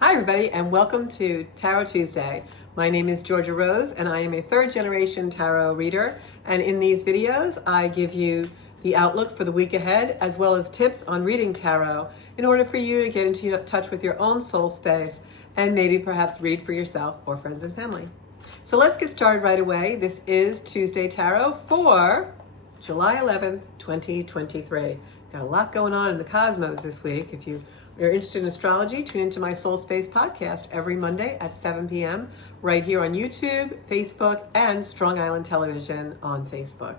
Hi everybody and welcome to Tarot Tuesday. My name is Georgia Rose and I am a third generation tarot reader, and in these videos I give you the outlook for the week ahead as well as tips on reading tarot in order for you to get into touch with your own soul space and maybe perhaps read for yourself or friends and family. So let's get started right away. This is Tuesday Tarot for July 11th, 2023. Got a lot going on in the cosmos this week. If you're interested in astrology, tune into my Soul Space podcast every Monday at 7 p.m. right here on YouTube, Facebook, and Strong Island Television on Facebook.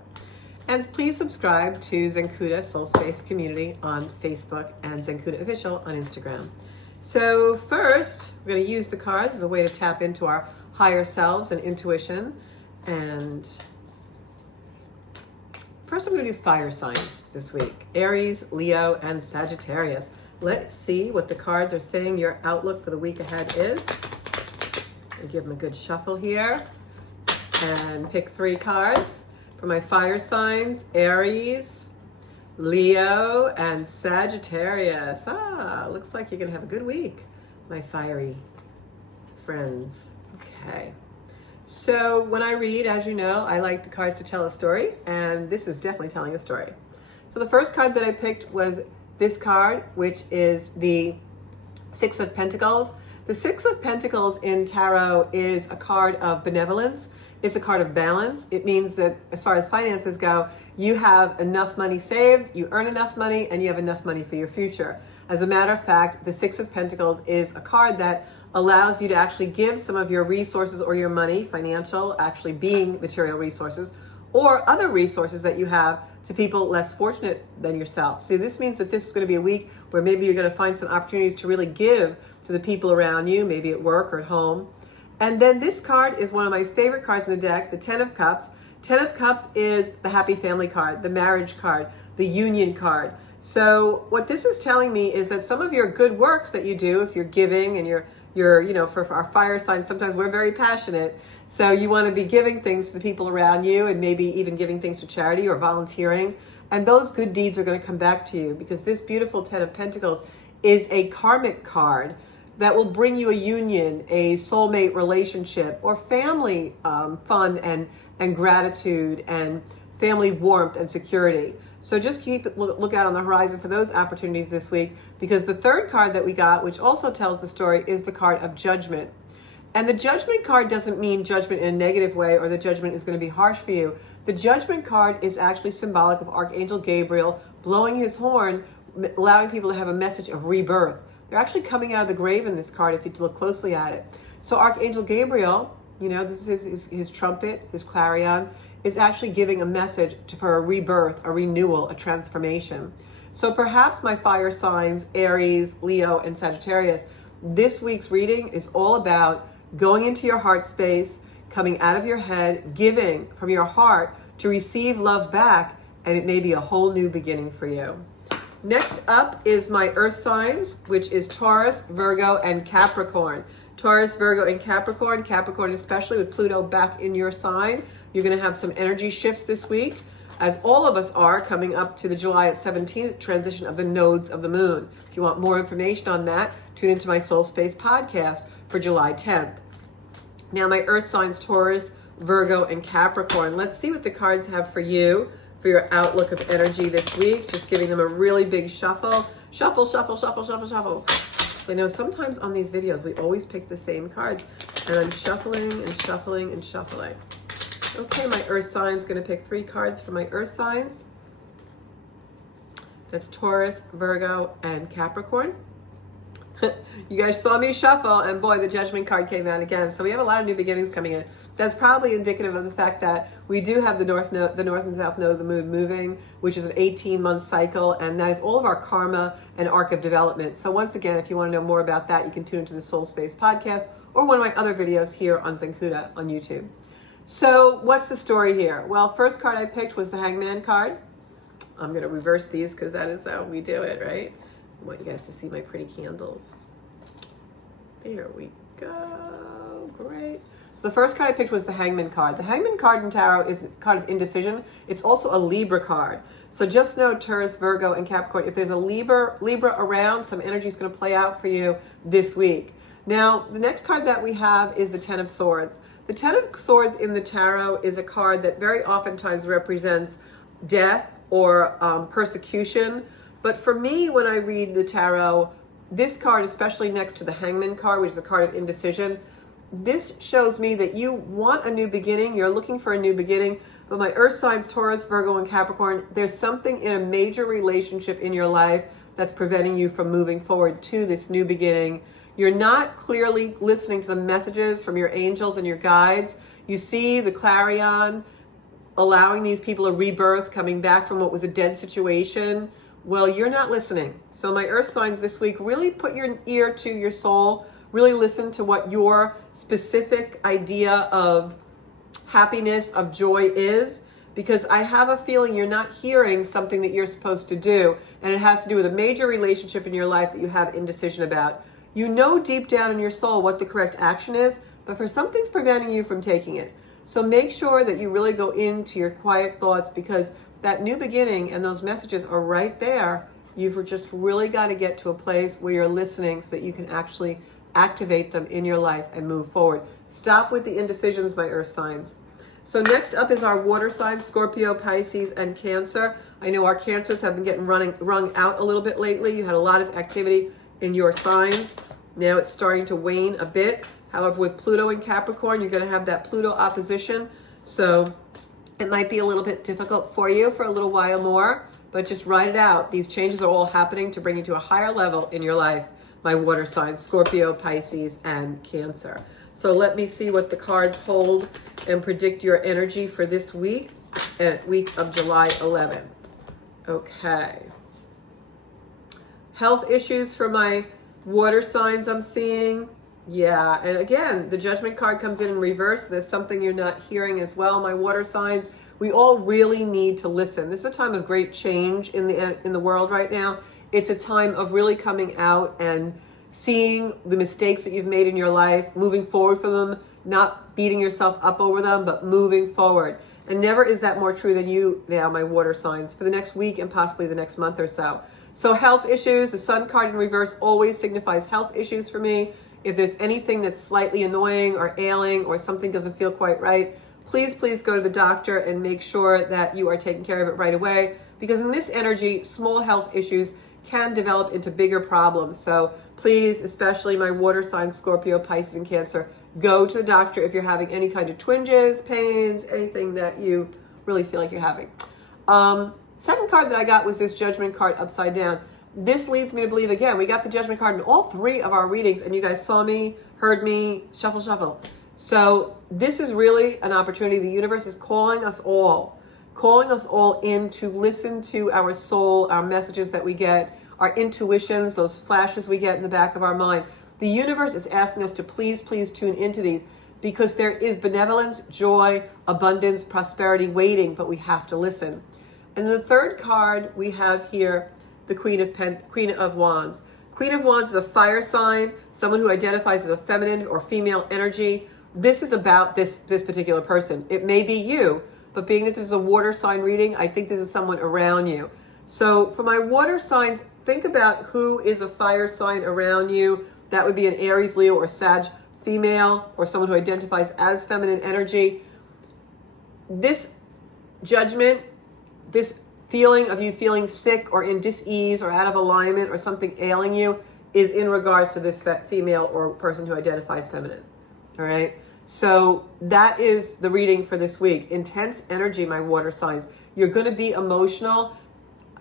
And please subscribe to Zencuda Soul Space Community on Facebook and Zencuda Official on Instagram. So first, we're going to use the cards as a way to tap into our higher selves and intuition. And first I'm going to do fire signs this week. Aries, Leo, and Sagittarius. Let's see what the cards are saying your outlook for the week ahead is. I'll give them a good shuffle here and pick 3 cards for my fire signs: Aries, Leo, and Sagittarius. Looks like you're going to have a good week, my fiery friends. Okay. So when I read, as you know, I like the cards to tell a story, and this is definitely telling a story. So the first card that I picked was this card, which is the Six of Pentacles. The Six of Pentacles in tarot is a card of benevolence. It's a card of balance. It means that as far as finances go, you have enough money saved, you earn enough money, and you have enough money for your future. As a matter of fact, the Six of Pentacles is a card that allows you to actually give some of your resources or your money, financial, actually being material resources, or other resources that you have to people less fortunate than yourself. So this means that this is going to be a week where maybe you're going to find some opportunities to really give to the people around you, maybe at work or at home. And then this card is one of my favorite cards in the deck, the Ten of Cups. Ten of Cups is the happy family card, the marriage card, the union card. So what this is telling me is that some of your good works that you do, if you're giving and you're for our fire signs, sometimes we're very passionate. So you want to be giving things to the people around you and maybe even giving things to charity or volunteering. And those good deeds are going to come back to you, because this beautiful Ten of Pentacles is a karmic card that will bring you a union, a soulmate relationship, or family fun and gratitude and family warmth and security. So just look out on the horizon for those opportunities this week, because the third card that we got, which also tells the story, is the card of Judgment. And the Judgment card doesn't mean judgment in a negative way, or the judgment is going to be harsh for you. The Judgment card is actually symbolic of Archangel Gabriel blowing his horn, allowing people to have a message of rebirth. They're actually coming out of the grave in this card if you look closely at it. So Archangel Gabriel, this is his trumpet, his clarion, is actually giving a message for a rebirth, a renewal, a transformation. So perhaps my fire signs, Aries, Leo, and Sagittarius, this week's reading is all about going into your heart space, coming out of your head, giving from your heart to receive love back, and it may be a whole new beginning for you. Next up is my earth signs, which is Taurus, Virgo, and Capricorn. Taurus, Virgo, and Capricorn. Capricorn especially, with Pluto back in your sign. You're going to have some energy shifts this week, as all of us are, coming up to the July 17th transition of the nodes of the moon. If you want more information on that, tune into my Soul Space podcast for July 10th. Now my earth signs, Taurus, Virgo, and Capricorn. Let's see what the cards have for you, for your outlook of energy this week. Just giving them a really big shuffle. Shuffle, shuffle, shuffle, shuffle, shuffle. So I know sometimes on these videos, we always pick the same cards, and I'm shuffling and shuffling and shuffling. Okay, my earth sign's going to pick 3 cards for my earth signs. That's Taurus, Virgo, and Capricorn. You guys saw me shuffle, and boy, the Judgment card came out again. So we have a lot of new beginnings coming in. That's probably indicative of the fact that we do have the north and south node of the moon moving, which is an 18-month cycle, and that is all of our karma and arc of development. So once again, if you want to know more about that, you can tune into the Soul Space podcast or one of my other videos here on Zencuda on YouTube. So what's the story here? Well, first card I picked was the Hangman card. I'm going to reverse these because that is how we do it, right? I want you guys to see my pretty candles. There we go. Great. So the first card I picked was the Hangman card. The Hangman card in tarot is a card of indecision. It's also a Libra card. So just know, Taurus, Virgo, and Capricorn, if there's a Libra around, some energy is going to play out for you this week. Now, the next card that we have is the Ten of Swords. The Ten of Swords in the tarot is a card that very oftentimes represents death or persecution. But for me, when I read the tarot, this card, especially next to the Hangman card, which is a card of indecision, this shows me that you want a new beginning. You're looking for a new beginning. But my earth signs, Taurus, Virgo, and Capricorn, there's something in a major relationship in your life that's preventing you from moving forward to this new beginning. You're not clearly listening to the messages from your angels and your guides. You see the clarion allowing these people a rebirth, coming back from what was a dead situation. Well, you're not listening. So my earth signs this week, really put your ear to your soul. Really listen to what your specific idea of happiness, of joy is, because I have a feeling you're not hearing something that you're supposed to do, and it has to do with a major relationship in your life that you have indecision about. You know deep down in your soul what the correct action is, but for something's preventing you from taking it. So make sure that you really go into your quiet thoughts, because that new beginning and those messages are right there. You've just really got to get to a place where you're listening so that you can actually activate them in your life and move forward. Stop with the indecisions, my earth signs. So next up is our water signs, Scorpio, Pisces, and Cancer. I know our Cancers have been getting wrung out a little bit lately. You had a lot of activity in your signs. Now it's starting to wane a bit. However, with Pluto and Capricorn, you're going to have that Pluto opposition. So it might be a little bit difficult for you for a little while more, but just ride it out. These changes are all happening to bring you to a higher level in your life, my water signs, Scorpio, Pisces, and Cancer. So let me see what the cards hold and predict your energy for this week, week of July 11th. Okay. Health issues for my water signs I'm seeing. Yeah, and again, the Judgment card comes in reverse. There's something you're not hearing as well, my water signs. We all really need to listen. This is a time of great change in the world right now. It's a time of really coming out and seeing the mistakes that you've made in your life, moving forward from them, not beating yourself up over them, but moving forward. And never is that more true than you now, my water signs, for the next week and possibly the next month or so. So health issues, the Sun card in reverse always signifies health issues for me. If there's anything that's slightly annoying or ailing or something doesn't feel quite right, please go to the doctor and make sure that you are taking care of it right away. Because in this energy, small health issues can develop into bigger problems. So please, especially my water signs, Scorpio, Pisces, and Cancer, go to the doctor if you're having any kind of twinges, pains, anything that you really feel like you're having. Second card that I got was this Judgment card upside down. This leads me to believe, again, we got the Judgment card in all three of our readings, and you guys saw me, heard me, shuffle, shuffle. So this is really an opportunity. The universe is calling us all in to listen to our soul, our messages that we get, our intuitions, those flashes we get in the back of our mind. The universe is asking us to please tune into these, because there is benevolence, joy, abundance, prosperity waiting, but we have to listen. And the third card we have here, the Queen of Wands. Queen of Wands is a fire sign, someone who identifies as a feminine or female energy. This is about this particular person. It may be you, but being that this is a water sign reading, I think this is someone around you. So for my water signs, think about who is a fire sign around you. That would be an Aries, Leo, or Sag female, or someone who identifies as feminine energy. This judgment, this feeling of you feeling sick or in dis-ease or out of alignment or something ailing you is in regards to this female or person who identifies feminine. All right. So that is the reading for this week. Intense energy, my water signs. You're going to be emotional.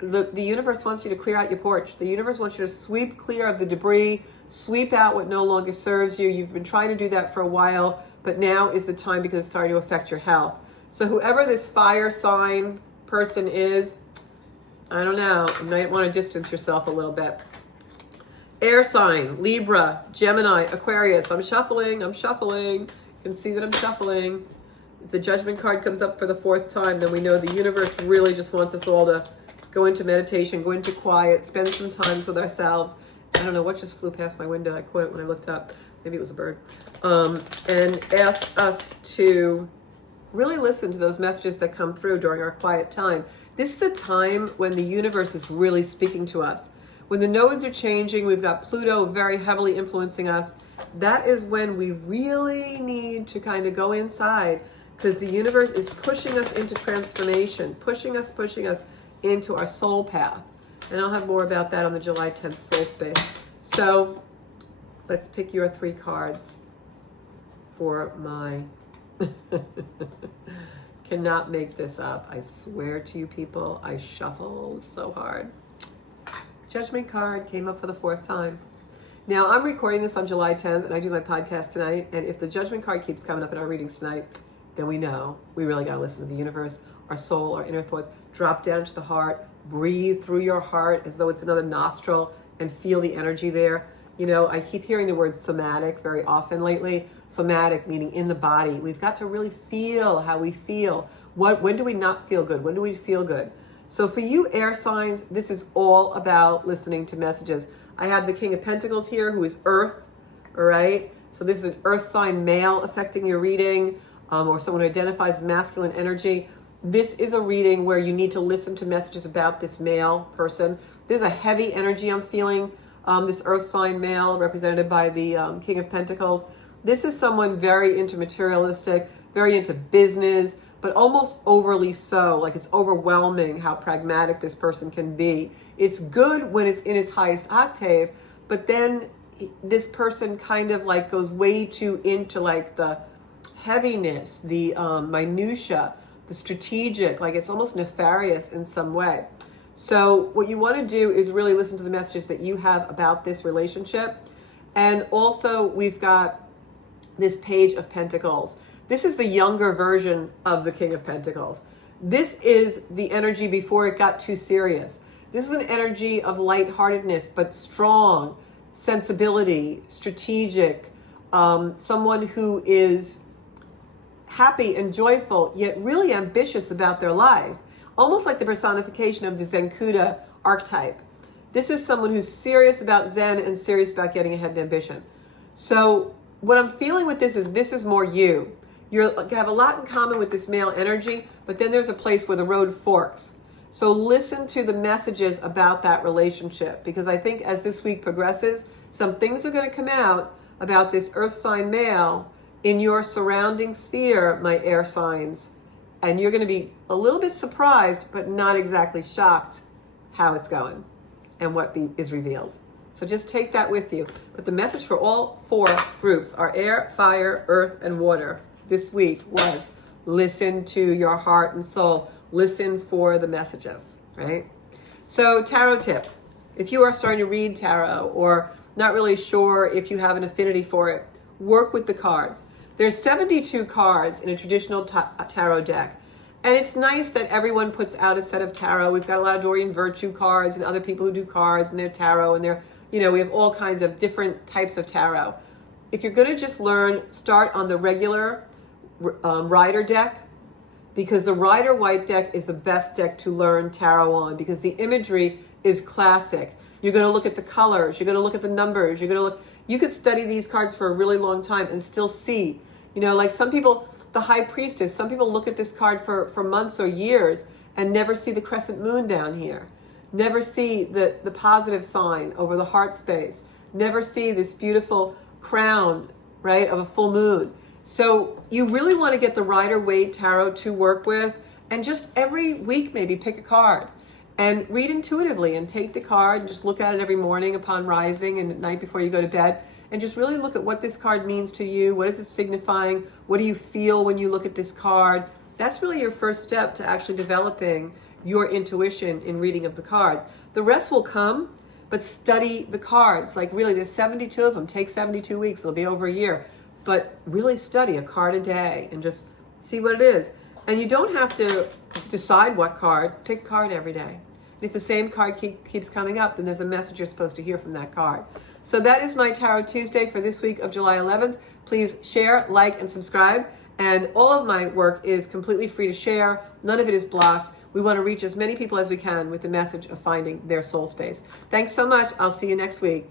The universe wants you to clear out your porch. The universe wants you to sweep clear of the debris, sweep out what no longer serves you. You've been trying to do that for a while, but now is the time because it's starting to affect your health. So whoever this fire sign person is, I don't know, you might want to distance yourself a little bit. Air sign, Libra, Gemini, Aquarius. I'm shuffling. You can see that I'm shuffling. If the Judgment card comes up for the fourth time, then we know the universe really just wants us all to go into meditation, go into quiet, spend some time with ourselves. I don't know what just flew past my window. I caught it when I looked up. Maybe it was a bird. And ask us to really listen to those messages that come through during our quiet time. This is a time when the universe is really speaking to us. When the nodes are changing, we've got Pluto very heavily influencing us. That is when we really need to kind of go inside, because the universe is pushing us into transformation, pushing us into our soul path. And I'll have more about that on the July 10th Soul Space. So let's pick your 3 cards for my... Cannot make this up. I swear to you people, I shuffled so hard. Judgment card came up for the 4th time. Now, I'm recording this on July 10th, and I do my podcast tonight, and if the Judgment card keeps coming up in our readings tonight, then we know we really got to listen to the universe, our soul, our inner thoughts. Drop down to the heart, breathe through your heart as though it's another nostril, and feel the energy there. You know, I keep hearing the word somatic very often lately. Somatic meaning in the body. We've got to really feel how we feel. When do we not feel good? When do we feel good? So for you air signs, this is all about listening to messages. I have the King of Pentacles here, who is Earth, all right? So this is an Earth sign male affecting your reading, or someone who identifies as masculine energy. This is a reading where you need to listen to messages about this male person. There's a heavy energy I'm feeling. This Earth sign male represented by the King of Pentacles. This is someone very into materialistic, very into business, but almost overly so. Like it's overwhelming how pragmatic this person can be. It's good when it's in its highest octave, but then this person kind of like goes way too into like the heaviness, the minutia, the strategic, like it's almost nefarious in some way. So what you want to do is really listen to the messages that you have about this relationship. And also we've got this Page of Pentacles. This is the younger version of the King of Pentacles. This is the energy before it got too serious. This is an energy of lightheartedness, but strong, sensibility, strategic, someone who is happy and joyful, yet really ambitious about their life. Almost like the personification of the Zenkuda archetype. This is someone who's serious about Zen and serious about getting ahead in ambition. So what I'm feeling with this is more you. You have a lot in common with this male energy, but then there's a place where the road forks. So listen to the messages about that relationship, because I think as this week progresses, some things are going to come out about this Earth sign male in your surrounding sphere, my air signs. And you're going to be a little bit surprised, but not exactly shocked how it's going and what is revealed. So just take that with you. But the message for all 4 groups, are air, fire, earth, and water, this week was listen to your heart and soul. Listen for the messages, right? So tarot tip. If you are starting to read tarot or not really sure if you have an affinity for it, work with the cards. There's 72 cards in a traditional tarot deck. And it's nice that everyone puts out a set of tarot. We've got a lot of Doreen Virtue cards and other people who do cards and their tarot and their, you know, we have all kinds of different types of tarot. If you're going to just learn, start on the regular Rider deck, because the Rider White deck is the best deck to learn tarot on, because the imagery is classic. You're going to look at the colors. You're going to look at the numbers. You're going to look. You could study these cards for a really long time and still see. You know, like some people, the High Priestess, some people look at this card for months or years and never see the crescent moon down here. Never see the positive sign over the heart space. Never see this beautiful crown, right, of a full moon. So you really want to get the Rider-Waite Tarot to work with, and just every week maybe pick a card and read intuitively and take the card and just look at it every morning upon rising and at night before you go to bed, and just really look at what this card means to you. What is it signifying? What do you feel when you look at this card? That's really your first step to actually developing your intuition in reading of the cards. The rest will come, but study the cards. Like really, there's 72 of them. Take 72 weeks. It'll be over a year. But really study a card a day and just see what it is. And you don't have to decide what card. Pick a card every day. And if the same card keeps coming up, then there's a message you're supposed to hear from that card. So that is my Tarot Tuesday for this week of July 11th. Please share, like, and subscribe. And all of my work is completely free to share. None of it is blocked. We want to reach as many people as we can with the message of finding their soul space. Thanks so much. I'll see you next week.